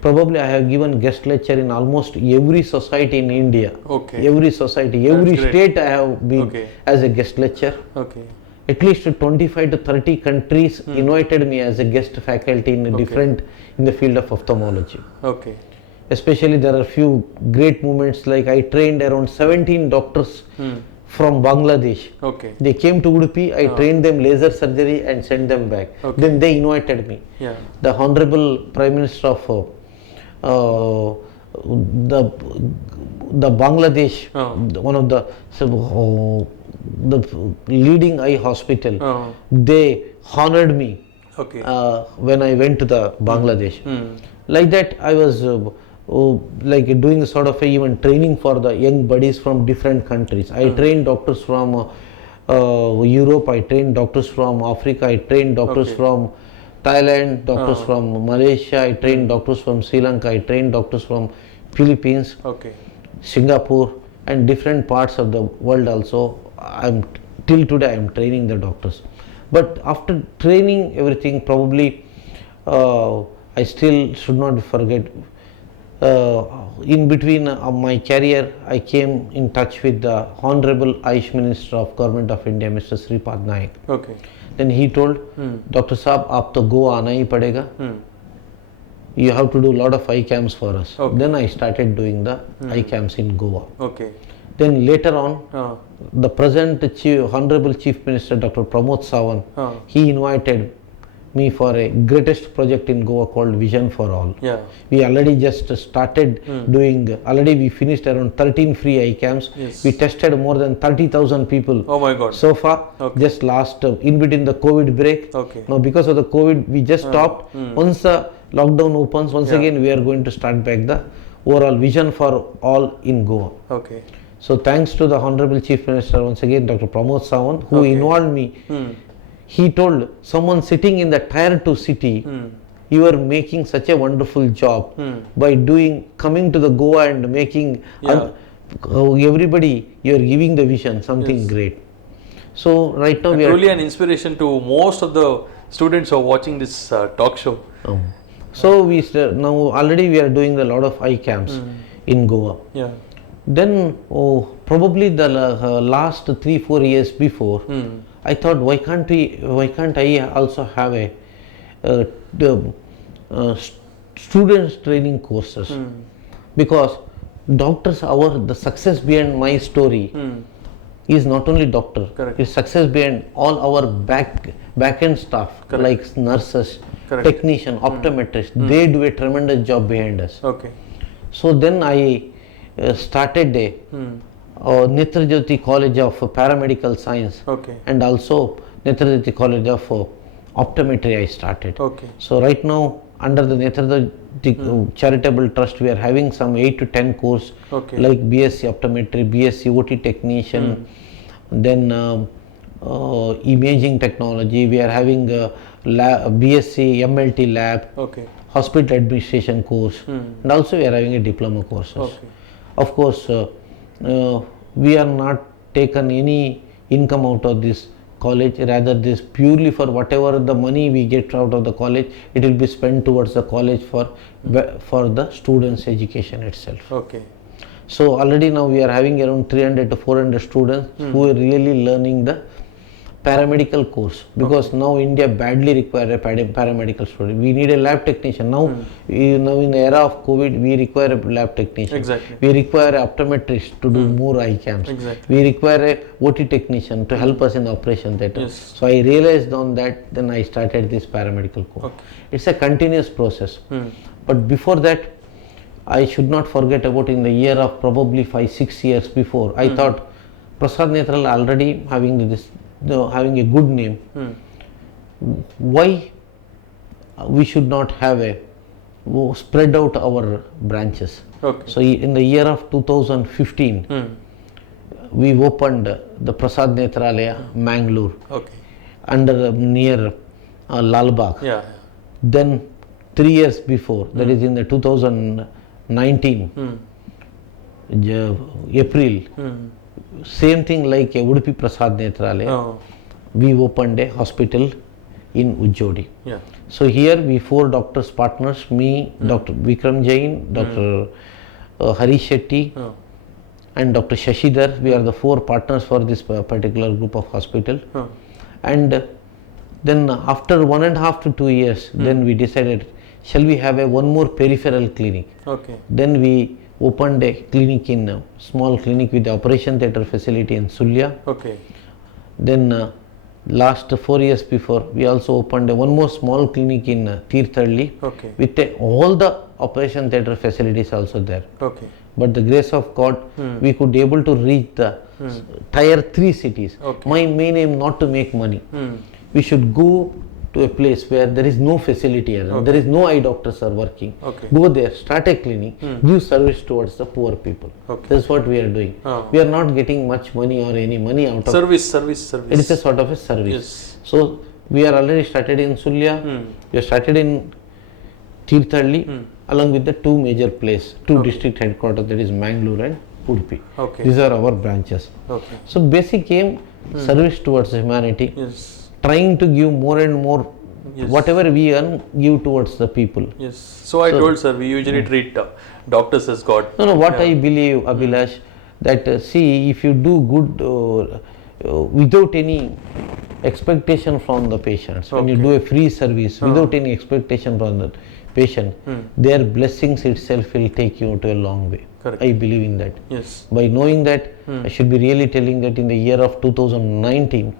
Probably I have given guest lecture in almost every society in India. Every society, every state I have been as a guest lecturer. At least 25 to 30 countries invited me as a guest faculty in different in the field of ophthalmology. Especially there are few great moments, like I trained around 17 doctors from Bangladesh. They came to Udupi, I trained them laser surgery and sent them back. Then they invited me. The Honorable Prime Minister of the Bangladesh, one of the leading eye hospital, they honored me when I went to the Bangladesh. Like that I was like doing sort of even training for the young buddies from different countries. I trained doctors from Europe, I trained doctors from Africa, I trained doctors from Thailand, doctors from Malaysia, I trained doctors from Sri Lanka, I trained doctors from Philippines, Singapore and different parts of the world also. Till today I am training the doctors. But after training everything, probably I still should not forget, in between my career, I came in touch with the Honorable Ayush Minister of Government of India, Mr. Sripad Naik. Then he told, Dr. Saab, aap to Goa aana hi padega. You have to do a lot of eye camps for us. Then I started doing the eye camps in Goa. Then later on, the present Honorable Chief Minister Dr. Pramod Sawant, he invited me for a greatest project in Goa called Vision for All. Yeah. We already just started doing, already we finished around 13 free eye camps. Yes. We tested more than 30,000 people. Oh my God. So far, just last, in between the COVID break. Okay. Now because of the COVID, we just stopped. Once the lockdown opens, once again we are going to start back the overall Vision for All in Goa. Okay. So thanks to the Honorable Chief Minister once again, Dr. Pramod Sawant, who involved me. He told someone sitting in the tier 2 city, you are making such a wonderful job by coming to the Goa and making everybody, you are giving the vision, something great. So right now we are truly an inspiration to most of the students who are watching this talk show. So now already we are doing a lot of eye camps in Goa. Yeah. Then probably the last 3-4 years before, I thought why can't I also have students training courses, because doctors, the success behind my story is not only doctor, it's success behind all our back end staff like nurses, technician, optometrists. They do a tremendous job behind us. Okay. So then I started a Netrajyoti College of Paramedical Science, and also Netrajyoti College of Optometry I started. Okay. So right now under the Netrajyoti Charitable Trust we are having some 8 to 10 courses like BSc Optometry, BSc OT Technician, then Imaging Technology, we are having BSc MLT Lab, Hospital Administration course, and also we are having a diploma courses. Of course, we are not taken any income out of this college, rather this purely for whatever the money we get out of the college, it will be spent towards the college for the students' education itself. Okay. So already now we are having around 300 to 400 students who are really learning the paramedical course, because now India badly require a paramedical student. We need a lab technician. Now, in the era of COVID, we require a lab technician. Exactly. We require an optometrist to do more eye camps. Exactly. We require a OT technician to help us in the operation theatre. Yes. So I realized on that, then I started this paramedical course. It's a continuous process. But before that, I should not forget about in the year of probably 5-6 years before, I thought Prasad Netral already having a good name. Why we should not have spread out our branches? So in the year of 2015, we opened the Prasad Netralaya, Mangalore, under near Lalbagh. Then 3 years before, that is in the 2019 April, same thing like Udupi Prasad Netralaya, we opened a hospital in Ujjodi. So here we 4 doctors partners, me, Dr. Vikram Jain, Dr. Harish Shetty, and Dr. Shashidhar. We are the 4 partners for this particular group of hospital. And then after 1.5 to 2 years, then we decided, shall we have one more peripheral clinic? Then we opened a clinic in small clinic with the operation theatre facility in Sulya. Then last 4 years before, we also opened one more small clinic in Tirthalli with all the operation theatre facilities also there. But the grace of God, we could able to reach the tier 3 cities. My main aim not to make money. We should go to a place where there is no facility, there is no eye doctors are working. Go there, start a clinic, give service towards the poor people. That's what we are doing. We are not getting much money or any money out of service. It is a sort of a service. So we are already started in Sulya, we are started in Tirthalli, along with the 2 major places, 2 district headquarters, that is Mangalore and Udupi. These are our branches. So basic aim, service towards humanity. Trying to give more and more, whatever we earn, give towards the people. So I told sir, we usually treat doctors as God. No, what I believe, Abhilash, that see, if you do good without any expectation from the patients, when you do a free service without any expectation from the patient, their blessings itself will take you to a long way. Correct. I believe in that. Yes. By knowing that, I should be really telling that in the year of 2019,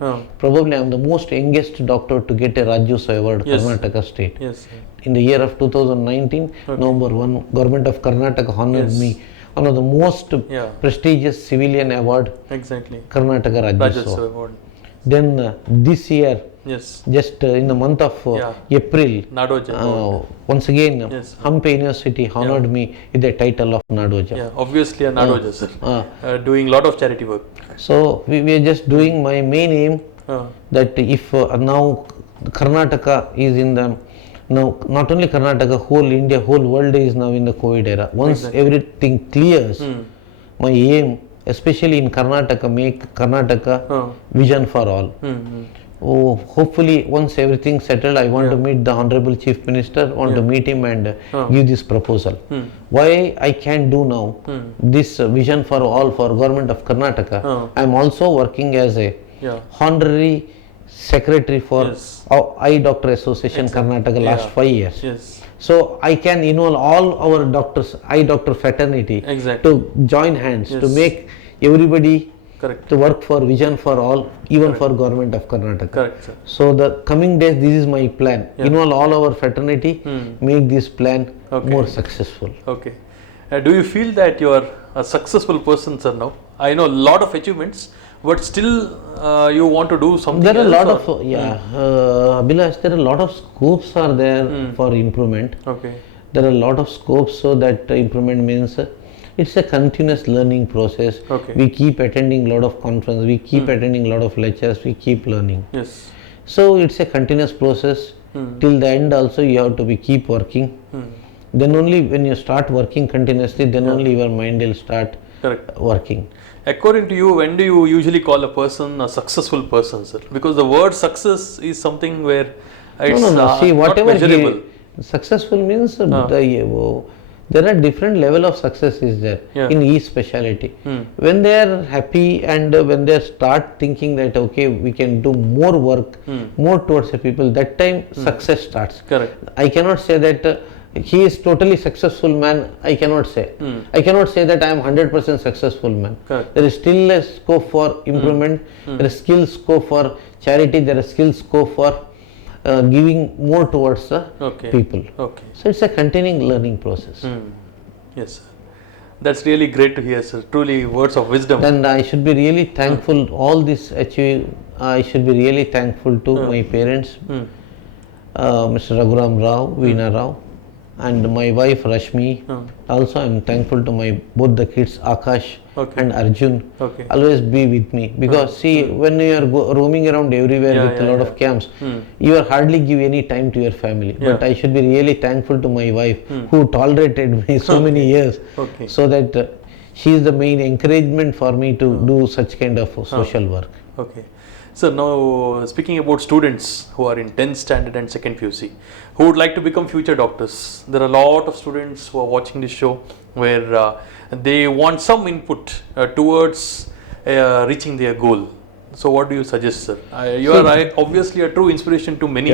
probably I am the most youngest doctor to get a Rajyotsava award, Karnataka state. Yes. In the year of 2019, November 1, Government of Karnataka honored me one of the most prestigious civilian award, Karnataka Rajyotsava award. Then this year, just in the month of April, Nadoja, once again, Hampi University honored me with the title of Nadoja. Yeah, obviously a Nadoja, sir. Doing a lot of charity work. So we are just doing my main aim that if now Karnataka is in the, now not only Karnataka, whole India, whole world is now in the COVID era. Once everything clears, my aim, especially in Karnataka, make Karnataka vision for all. Oh, hopefully once everything settled, I want to meet the Honorable Chief Minister, want to meet him and give this proposal. Why I can do now this vision for all for Government of Karnataka, I am also working as a honorary secretary for Eye Doctor Association Karnataka last 5 years. So I can involve all our doctors, eye doctor fraternity to join hands to make everybody to work for vision for all, even for Government of Karnataka. So the coming days, this is my plan. Involve all our fraternity, make this plan more successful. Okay. Do you feel that you are a successful person, sir, now? I know a lot of achievements, but still you want to do something There are a lot of, Abhilash, there are a lot of scopes are there for improvement. There are a lot of scopes, so that improvement means it's a continuous learning process. We keep attending a lot of conferences, we keep attending a lot of lectures, we keep learning. So it's a continuous process. Till the end also you have to be keep working. Then only when you start working continuously, then only your mind will start working. According to you, when do you usually call a person a successful person, sir? Because the word success is something where it's See, whatever not measurable. Successful means there are different level of success is there in each specialty. When they are happy and when they start thinking that okay, we can do more work, more towards the people, that time success starts. I cannot say that he is totally successful man. I cannot say. I cannot say that I am 100% successful man. There is still a scope for improvement. There is still scope for charity. There is still scope for giving more towards the people. So it's a continuing learning process. Yes, sir. That's really great to hear, sir. Truly words of wisdom. And I should be really thankful. All this achieve. I should be really thankful to my parents, Mr. Raghuram Rao, Veena Rao, and my wife Rashmi. Also, I am thankful to my both the kids Akash and Arjun. Always be with me, because see, when you are roaming around everywhere with a lot of camps, you are hardly give any time to your family. But I should be really thankful to my wife who tolerated me so many years, so that she is the main encouragement for me to do such kind of social work. So now speaking about students who are in 10th standard and 2nd PUC, who would like to become future doctors, there are a lot of students who are watching this show where they want some input towards reaching their goal. So what do you suggest, sir? You are obviously a true inspiration to many.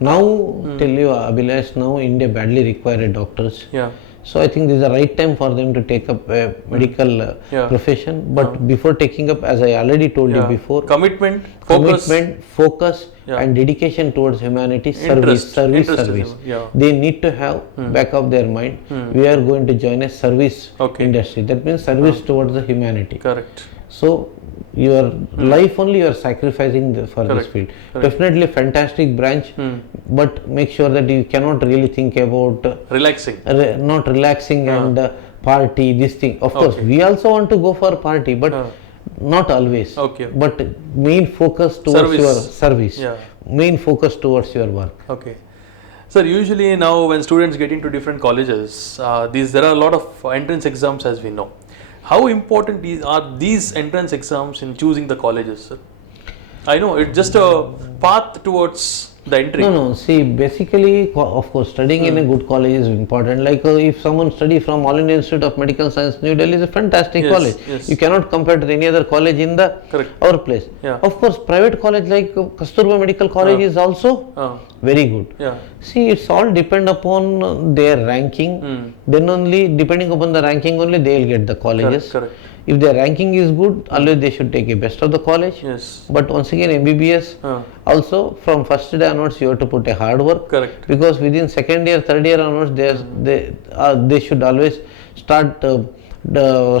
Now tell you Abhilash, now India badly requires doctors. So I think this is the right time for them to take up a medical profession. But before taking up, as I already told you before, commitment, focus and dedication towards humanity, service. They need to have back of their mind, we are going to join a service industry. That means service towards the humanity. So your life only you are sacrificing for this field. Definitely fantastic branch, but make sure that you cannot really think about not relaxing and party, this thing. Of course, we also want to go for party, but not always. But main focus towards your service. Main focus towards your work. Sir, usually now when students get into different colleges, there are a lot of entrance exams, as we know. How important are these entrance exams in choosing the colleges, sir? I know it's just a path towards the entry? No. See, basically, of course, studying in a good college is important. Like if someone study from All India Institute of Medical Science, New Delhi is a fantastic college. Yes. You cannot compare to any other college in the our place. Yeah. Of course, private college like Kasturba Medical College is also very good. Yeah. See, it's all depend upon their ranking. Then only, depending upon the ranking only, they will get the colleges. Correct. If their ranking is good, always they should take a best of the college. Yes. But once again, MBBS also from first day onwards you have to put a hard work. Correct. Because within second year, third year onwards, they should always start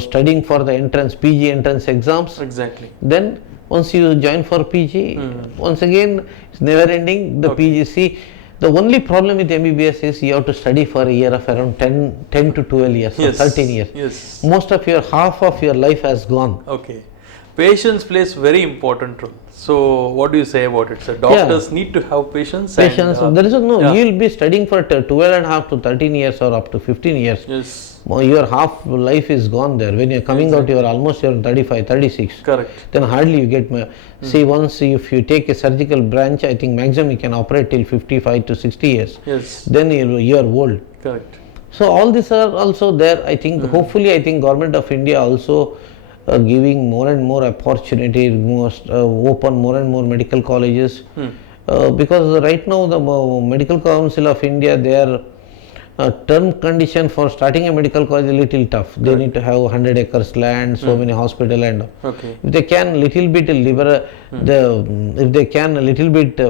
studying for the entrance PG entrance exams. Exactly. Then once you join for PG, once again it's never ending. The PG. See, the only problem with MBBS is you have to study for a year of around 10 to 12 years or 13 years. Yes. Most of half of your life has gone. Okay. Patience plays very important role. So, what do you say about it, sir? Doctors need to have patience. Patience. There is no. You will be studying for 12 and a half to 13 years or up to 15 years. Yes. Your half life is gone there. When you are coming out, you are almost 35, 36. Correct. Then hardly you get. See, once if you take a surgical branch, I think maximum you can operate till 55 to 60 years. Yes. Then you are old. Correct. So all these are also there. I think hopefully, I think Government of India also giving more and more opportunity, open more and more medical colleges. Because right now the Medical Council of India, their term condition for starting a medical college is a little tough. They need to have 100 acres land, so many hospital and if they can little bit if they can a little bit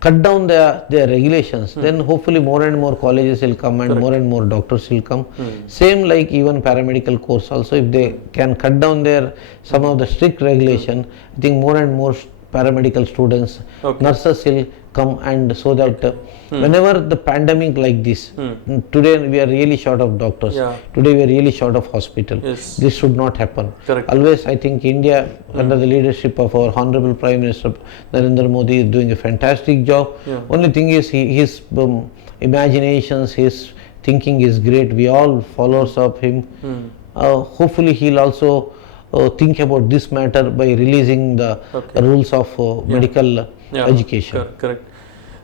cut down their regulations, then hopefully more and more colleges will come and more doctors will come. Same like even paramedical course also, if they can cut down some of the strict regulation, I think more and more paramedical students, nurses will come, and so that whenever the pandemic like this, today we are really short of doctors, today we are really short of hospital. This should not happen. Always I think India under the leadership of our Honorable Prime Minister Narendra Modi is doing a fantastic job. Only thing is his imaginations, his thinking is great. We all followers of him. Hopefully he'll also think about this matter by releasing the rules of medical education. Correct.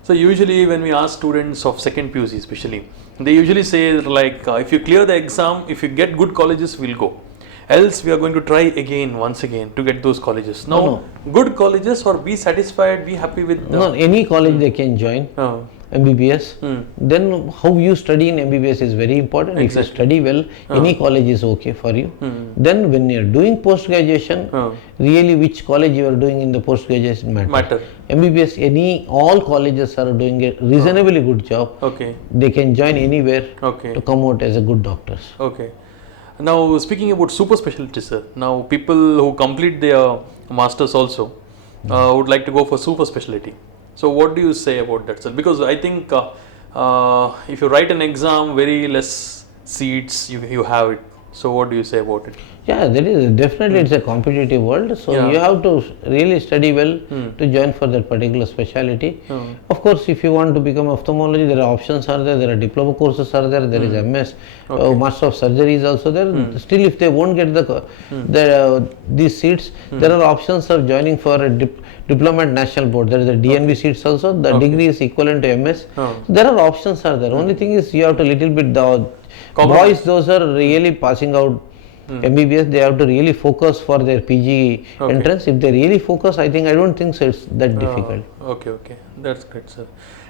So usually when we ask students of second PUC especially, they usually say like if you clear the exam, if you get good colleges, we'll go. Else we are going to try once again to get those colleges. Now, good colleges, or be satisfied, be happy with any college they can join. MBBS. Then how you study in MBBS is very important. If you study well, any college is okay for you. Then when you are doing post graduation, really which college you are doing in the post graduation matter. MBBS, all colleges are doing a reasonably good job. They can join anywhere to come out as a good doctors. Now speaking about super specialty, sir. Now people who complete their masters also would like to go for super specialty. So what do you say about that, sir? Because I think if you write an exam, very less seats you have it. So what do you say about it? Yeah, that is definitely it's a competitive world. So you have to really study well to join for that particular specialty. Of course, if you want to become ophthalmology, there are options are there. There are diploma courses are there. There is MS, Master of Surgery is also there. Still, if they won't get these seats, there are options of joining for a Diploma at National Board. There is a DNB seats also. The degree is equivalent to MS. There are options are there. Only thing is you have to little bit boys, those are really passing out MBBS, they have to really focus for their PG entrance. If they really focus, I don't think so it's that difficult. Okay. That's great, sir.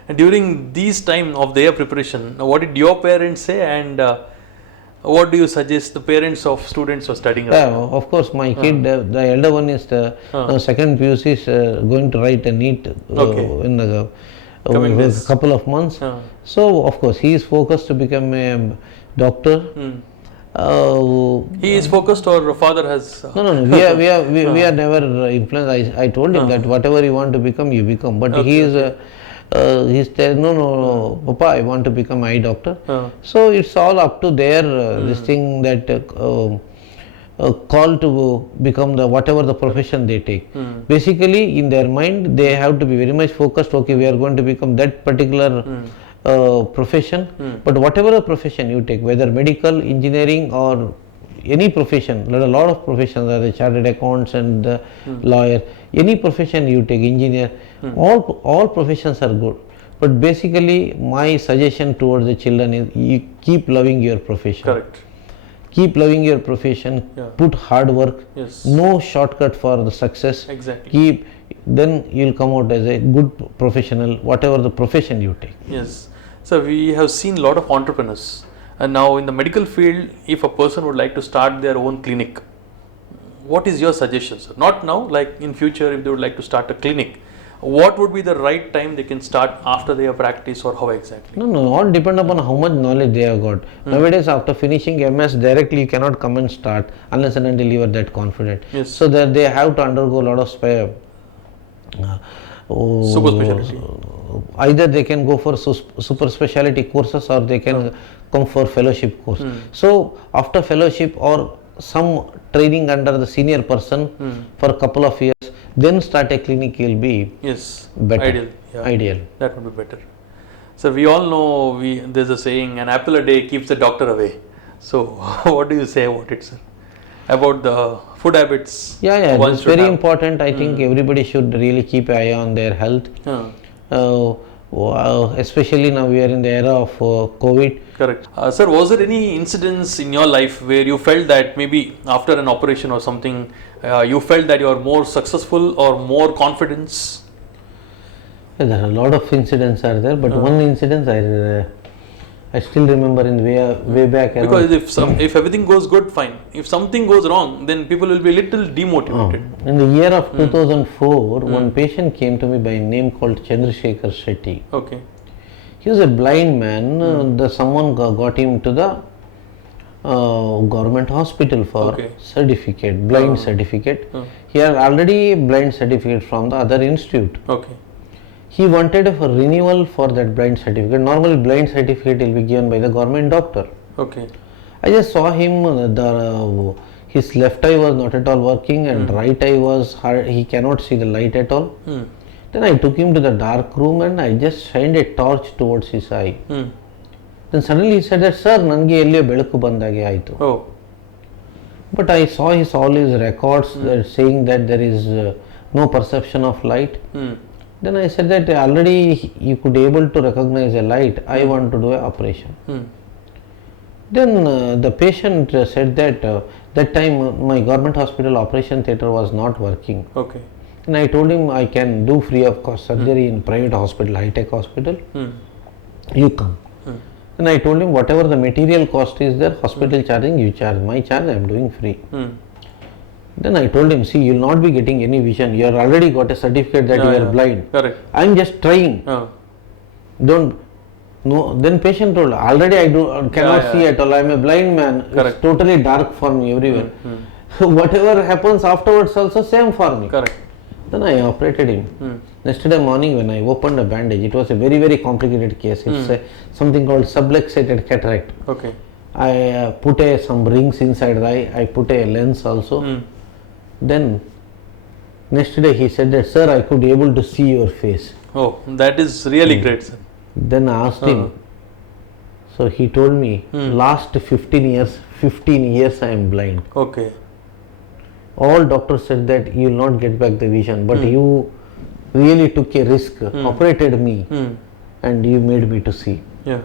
And during these time of their preparation, what did your parents say, and what do you suggest the parents of students who are studying? Of course, my kid, the elder one is second PUC is going to write a NEET in a couple of months. So, of course, he is focused to become a doctor. He is focused, or father has? No. We are never influenced. I told him that whatever you want to become, you become. But he is. He's telling, no, Papa, I want to become eye doctor. So it's all up to their this thing that call to become whatever the profession they take. Basically, in their mind, they have to be very much focused. Okay, we are going to become that particular profession. But whatever the profession you take, whether medical, engineering, or any profession, there are a lot of professions, are the chartered accounts and the lawyer. any profession you take, engineer, all professions are good. But basically, my suggestion towards the children is you keep loving your profession. Correct. Keep loving your profession. Yeah. Put hard work. Yes. No shortcut for the success. Exactly. Then you'll come out as a good professional, whatever the profession you take. Yes. So we have seen a lot of entrepreneurs, and now in the medical field, if a person would like to start their own clinic, what is your suggestion, sir? Not now, like in future, if they would like to start a clinic, what would be the right time they can start after they have practiced, or how exactly? No, all depend upon how much knowledge they have got. Nowadays, after finishing MS directly, you cannot come and start unless and until you are that confident. Yes. So that they have to undergo a lot of super specialty. Either they can go for super specialty courses, or they can come for fellowship course. So after fellowship or some training under the senior person for a couple of years, then start a clinic will be better. Ideal. Yeah. Ideal. That would be better. So we all know there's a saying, an apple a day keeps the doctor away. So what do you say about it, sir? About the food habits? Yeah, it's very important. I think everybody should really keep an eye on their health. Especially now we are in the era of COVID. Correct. Sir, was there any incidents in your life where you felt that maybe after an operation or something, you felt that you are more successful or more confidence? There are a lot of incidents are there, but one incident I still remember in way back. Because if everything goes good, fine. If something goes wrong, then people will be a little demotivated. In the year of 2004, one patient came to me by a name called Chandrasekhar Shetty. Okay. He was a blind man. Someone got him to the government hospital for certificate, blind certificate. He had already a blind certificate from the other institute. Okay. He wanted a renewal for that blind certificate. Normally, blind certificate will be given by the government doctor. Okay. I just saw him. His left eye was not at all working, and right eye was hard. He cannot see the light at all. Then I took him to the dark room and I just shined a torch towards his eye. Then suddenly he said that, "Sir, nange elliyo belakku bandage aitu." Oh. But I saw all his records saying that there is no perception of light. Then I said that already you could able to recognize a light. I want to do an operation. Then the patient said that that time my government hospital operation theatre was not working. Okay. And I told him I can do free of cost surgery in private hospital, high-tech hospital. You come. And I told him whatever the material cost is there, hospital charging, you charge. My charge I am doing free. Then I told him, see, you will not be getting any vision. You have already got a certificate that you are blind. Correct. I am just trying. Don't. No. Then patient told, already I cannot see at all. I am a blind man. Correct. It's totally dark for me everywhere. Whatever happens afterwards also same for me. Correct. Then I operated him. Yesterday morning when I opened a bandage, it was a very, very complicated case. It's something called subluxated cataract. Okay. I put some rings inside the eye. I put a lens also. Then next day he said that, "Sir, I could be able to see your face." Oh, that is really great, sir. Then I asked him. So he told me, last 15 years I am blind. Okay. All doctors said that you will not get back the vision, but you really took a risk, operated me, and you made me to see. Yeah.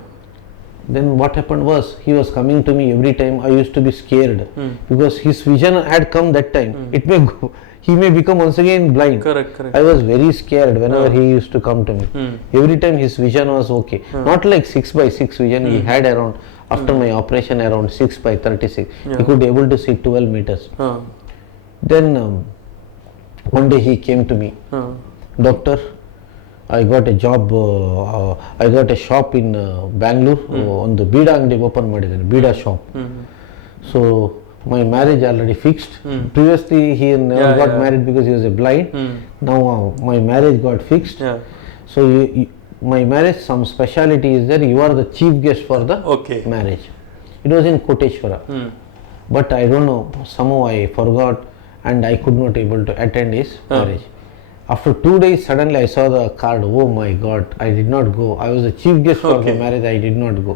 Then what happened was, he was coming to me every time. I used to be scared because his vision had come that time. It may go, he may become once again blind. Correct. I was very scared whenever he used to come to me. Every time his vision was okay. Not like 6x6 vision. He had around, after my operation, around 6x36. He could be able to see 12 meters. Then one day he came to me. Doctor, I got a job, I got a shop in Bangalore, on the Bida Angadi open ಮಾಡಿದ್ದೇನೆ, Bida shop. So my marriage already fixed. Previously he never got married because he was a blind. Now my marriage got fixed. So my marriage, some speciality is there. You are the chief guest for the marriage. It was in Koteshwara. But I don't know, somehow I forgot and I could not able to attend his marriage. After 2 days, suddenly I saw the card. Oh my God, I did not go. I was the chief guest for the marriage. I did not go.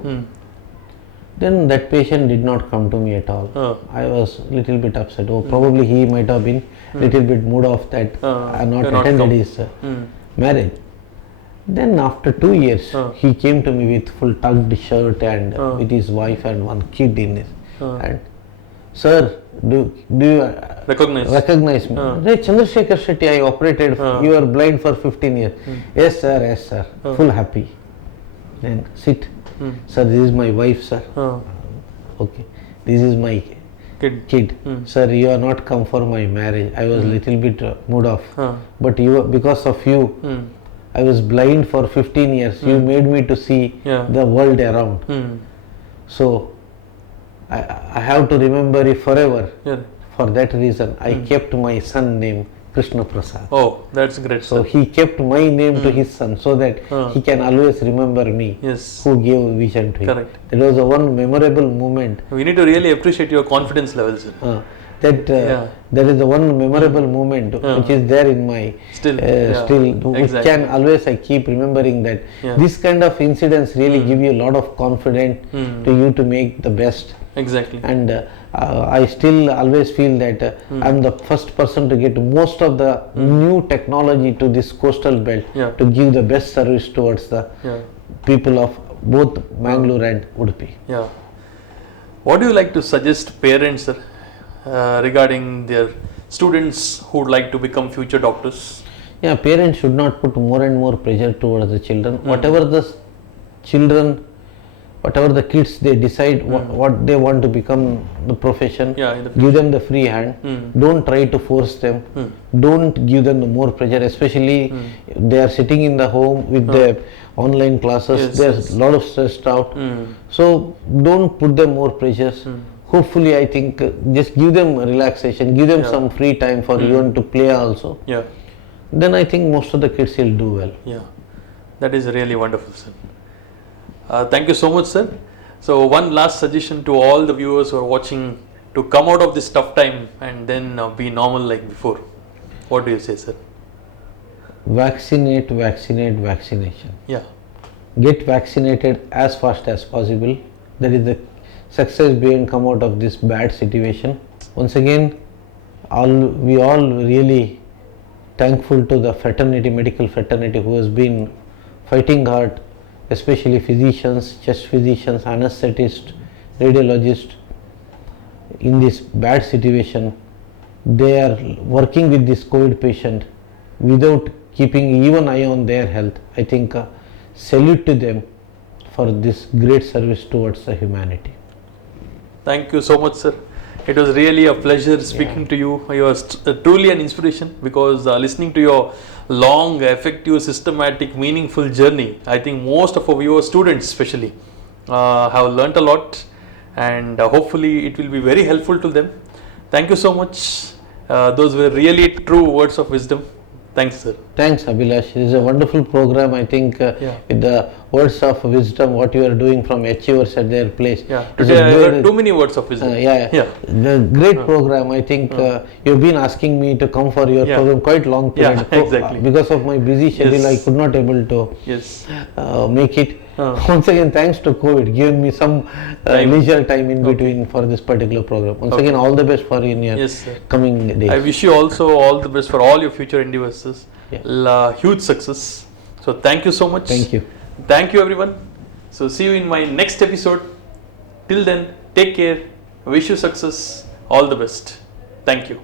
Then that patient did not come to me at all. I was little bit upset. Probably he might have been little bit mood off that not attended his marriage. Then after 2 years, he came to me with full tucked shirt and with his wife and one kid in his hand. Sir, do you recognize me? Hey, Chandrasekhar Shetty, I operated. You are blind for 15 years. Yes sir. Full happy. Then sit. Sir, this is my wife, sir. Okay. This is my kid. Sir, you are not come for my marriage. I was little bit mood off. But because of you, I was blind for 15 years. You made me to see the world around. So I have to remember you forever. For that reason, I kept my son name Krishna Prasad. Oh, that's great. So he kept my name to his son so that he can always remember me, who gave vision to him. Correct. That was a one memorable moment. We need to really appreciate your confidence levels. That is the one memorable moment which is there in my which can always I keep remembering that this kind of incidents really give you a lot of confidence to you to make the best. Exactly. And I still always feel that I'm the first person to get most of the new technology to this coastal belt to give the best service towards the people of both Mangalore and Udupi. Yeah. What do you like to suggest parents, sir, regarding their students who would like to become future doctors? Yeah, parents should not put more and more pressure towards the children. Whatever the kids they decide what they want to become the profession, give them the free hand. Don't try to force them. Don't give them the more pressure, especially they are sitting in the home with the online classes. There's a lot of stressed out. So don't put them more pressures. Hopefully I think just give them relaxation, give them some free time for even to play also. Then I think most of the kids will do well. Yeah, that is really wonderful, sir. Thank you so much, sir. So one last suggestion to all the viewers who are watching to come out of this tough time and then be normal like before. What do you say, sir? Vaccination. Yeah. Get vaccinated as fast as possible. That is the success being come out of this bad situation. Once again, we all really thankful to the fraternity, medical fraternity, who has been fighting hard, especially physicians, chest physicians, anesthetists, radiologists. In this bad situation, they are working with this COVID patient without keeping even eye on their health. I think salute to them for this great service towards the humanity. Thank you so much, sir. It was really a pleasure speaking to you. You are truly an inspiration, because listening to your long, effective, systematic, meaningful journey, I think most of our viewers, students especially, have learnt a lot, and hopefully it will be very helpful to them. Thank you so much. Those were really true words of wisdom. Thanks, sir. Thanks, Abhilash. It is a wonderful program. I think with the words of wisdom, what you are doing from Achievers at their place. Today I heard too many words of wisdom. The great program. I think you've been asking me to come for your program quite long period. Exactly. Because of my busy schedule, I could not able to make it. Once again, thanks to COVID, given me some leisure time in between for this particular program. Once again, all the best for in your coming days. I wish you also all the best for all your future endeavors. Huge success. So thank you so much. Thank you. Thank you, everyone. So see you in my next episode. Till then, take care. Wish you success. All the best. Thank you.